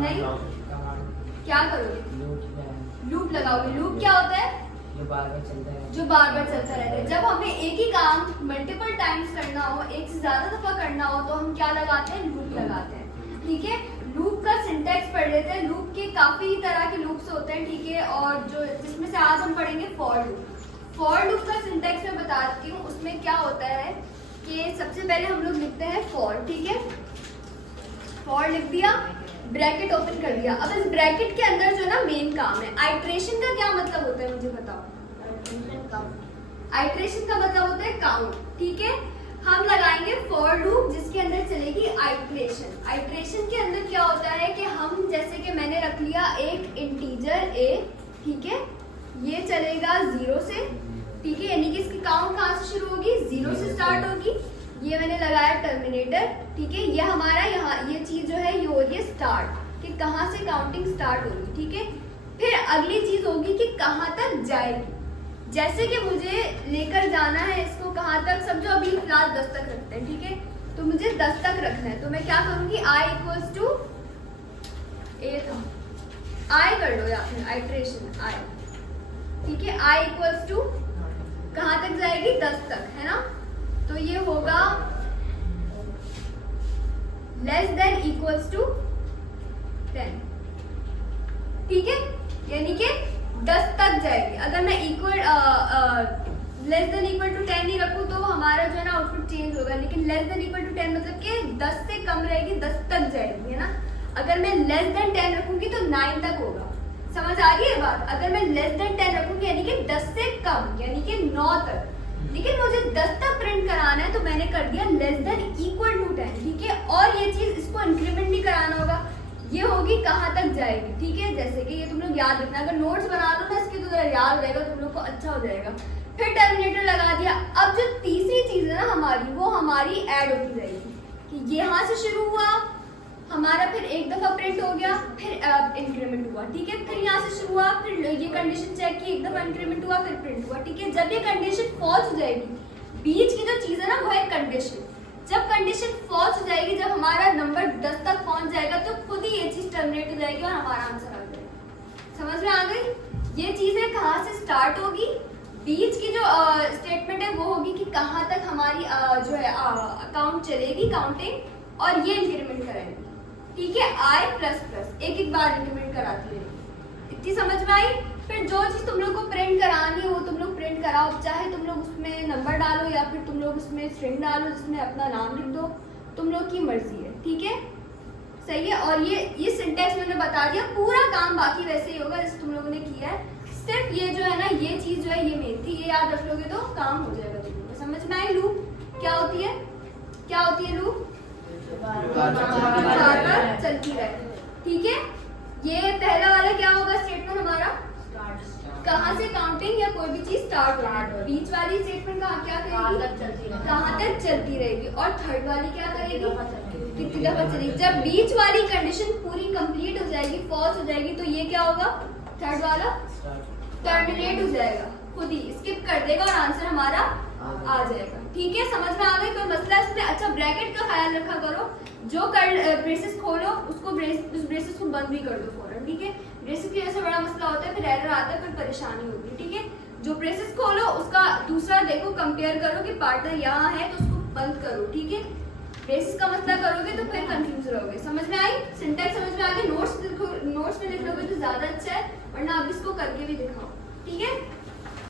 नहीं, क्या करोगे? लूप लगाओगे। लूप क्या होता है? जो बार बार चलता है, जो बार बार चलता रहता है। जब हमें एक ही काम मल्टीपल टाइम्स करना हो, एक से ज्यादा दफा करना हो, तो हम क्या लगाते हैं? लूप लगाते हैं। ठीक है, लूप का सिंटैक्स पढ़ लेते हैं। लूप के काफी तरह के लूप्स होते हैं, ठीक है, और जो जिसमें से आज हम पढ़ेंगे फॉर लूप। फॉर लूप का सिंटैक्स मैं बताती हूँ। उसमें क्या होता है कि सबसे पहले हम लोग लिखते हैं फॉर, ठीक है, फॉर लिख दिया, ब्रैकेट ओपन कर दिया। अब इस ब्रैकेट के अंदर जो ना मेन काम है, आइट्रेशन का क्या मतलब होता है मुझे बताओ? आइट्रेशन का मतलब होता है काउंट, ठीक है। हम लगाएंगे फॉर लूप जिसके अंदर चलेगी आइट्रेशन। आइट्रेशन के अंदर क्या होता है कि हम जैसे कि मैंने रख लिया एक इंटीजर a, ठीक है, ये चलेगा 0 से, ठीक है, यानी कि इसकी काउंट कहाँ से शुरू होगी? 0 से स्टार्ट होगी। ये मैंने लगाया टर्मिनेटर, ठीक है, ये हमारा यहाँ ये चीज जो है ये हो रही है स्टार्ट, कि कहाँ से काउंटिंग स्टार्ट होगी, ठीक है। फिर अगली चीज होगी कि कहाँ तक जाएगी। जैसे कि मुझे लेकर जाना है इसको कहाँ तक, समझो अभी फिलहाल 10 तक रखते हैं, ठीक है, तो मुझे 10 तक रखना है, तो मैं क्या करूंगी? i इक्वल्स टू a था, i कर लो या फिर आइट्रेशन i, ठीक है, i इक्वल्स टू कहाँ तक जाएगी? 10 तक, है ना। तो ये होगा लेस देन इक्वल्स टू 10, ठीक है, यानी कि 10 तक जाएगी। अगर मैं equal less than equal to 10 नहीं रखूँ तो हमारा जो है ना आउटपुट चेंज होगा, लेकिन लेस देन इक्वल टू 10 मतलब कि 10 से कम रहेगी, 10 तक जाएगी, है ना। अगर मैं लेस देन 10 रखूंगी तो 9 तक होगा। समझ आ रही है बात? अगर मैं लेस देन 10 रखूंगी यानी कि 10 से कम, यानी कि 9 तक, लेकिन मुझे 10 तक प्रिंट कराना है तो मैंने कर दिया लेस देन इक्वल टू 10, ठीक है। और ये चीज इसको इंक्रीमेंट नहीं कराना होगा, ये होगी कहाँ तक जाएगी, ठीक है। जैसे कि ये तुम लोग याद रखना, अगर नोट्स बना लो ना इसके तो जरा याद रहेगा, तुम लोग को अच्छा हो जाएगा। फिर टर्मिनेटर लगा दिया। अब जो तीसरी चीज है ना हमारी, वो हमारी ऐड होती जाएगी कि यहाँ से शुरू हुआ हमारा, फिर एक दफा प्रिंट हो गया, फिर इंक्रीमेंट हुआ, ठीक है, फिर यहाँ से शुरू हुआ, फिर ये कंडीशन चेक की, एक दफा इंक्रीमेंट हुआ, फिर प्रिंट हुआ, ठीक है। जब ये कंडीशन फॉल्स हो जाएगी, बीच की जो चीज है ना वो है कंडीशन, जब कंडीशन फॉल्स हो जाएगी, जब हमारा नंबर 10 तक पहुंच जाएगा तो खुद ही ये चीज टर्मिनेट हो जाएगी और हमारा आंसर आ जाएगा। समझ में आ गई? ये चीज है कहाँ से स्टार्ट होगी, बीच की जो स्टेटमेंट है वो होगी कि कहाँ तक हमारी जो है अकाउंट चलेगी, काउंटिंग, और ये इंक्रीमेंट करेंगे, ठीक है, i प्लस प्लस एक एक बार इंक्रीमेंट कराती रहेगी। इतनी समझ में आई? फिर जो चीज तुम लोग को प्रिंट करानी है वो तुम लोग प्रिंट कराओ, चाहे तुम लोग उसमें नंबर डालो या फिर तुम लोग उसमें स्ट्रिंग डालो जिसमें अपना नाम लिख दो, तुम लोग की मर्जी है, ठीक है, सही है। और ये सिंटैक्स मैंने बता दिया, पूरा काम बाकी वैसे ही होगा जैसे तुम लोगों ने किया है, सिर्फ ये जो है ना ये चीज जो है ये मेन थी, ये याद रख लोगे तो काम हो जाएगा तुम लोगों को। समझ में आई? लूप क्या होती है? क्या होती है लूप? बार चलती रहे, ठीक है। ये पहला वाला क्या होगा स्टेटमेंट हमारा, कहाँ से काउंटिंग या कोई भी चीज स्टार्ट होगी। बीच वाली स्टेटमेंट क्या करेगी? कहाँ तक चलती रहेगी। और थर्ड वाली क्या करेगी? कितनी दफा चलेगी। जब बीच वाली कंडीशन पूरी कंप्लीट हो जाएगी, फॉल्स हो जाएगी, तो ये क्या होगा? थर्ड वाला टर्मिनेट हो जाएगा, खुद ही स्किप कर देगा और आंसर हमारा आ जाएगा, ठीक है। समझ में आ गई? कोई मसला इसमें? अच्छा, ब्रैकेट का ख्याल रखा करो, जो ब्रेसेस खोलो उसको उस ब्रेसेस को बंद भी कर दो फौरन, ठीक है। ब्रेसेस की वजह से बड़ा मसला होता है, फिर एरर आता है, फिर परेशानी होती है, ठीक है। जो ब्रेसेस खोलो उसका दूसरा देखो, कंपेयर करो कि पार्टनर यहाँ है तो उसको बंद करो, ठीक है। ब्रेसेस का मसला करोगे तो फिर कंफ्यूज रहोगे। समझ में आई? सिंटैक्स समझ में आ गई? नोट्स में लिख लोगे तो ज्यादा अच्छा है, वरना अब इसको करके भी दिखाओ।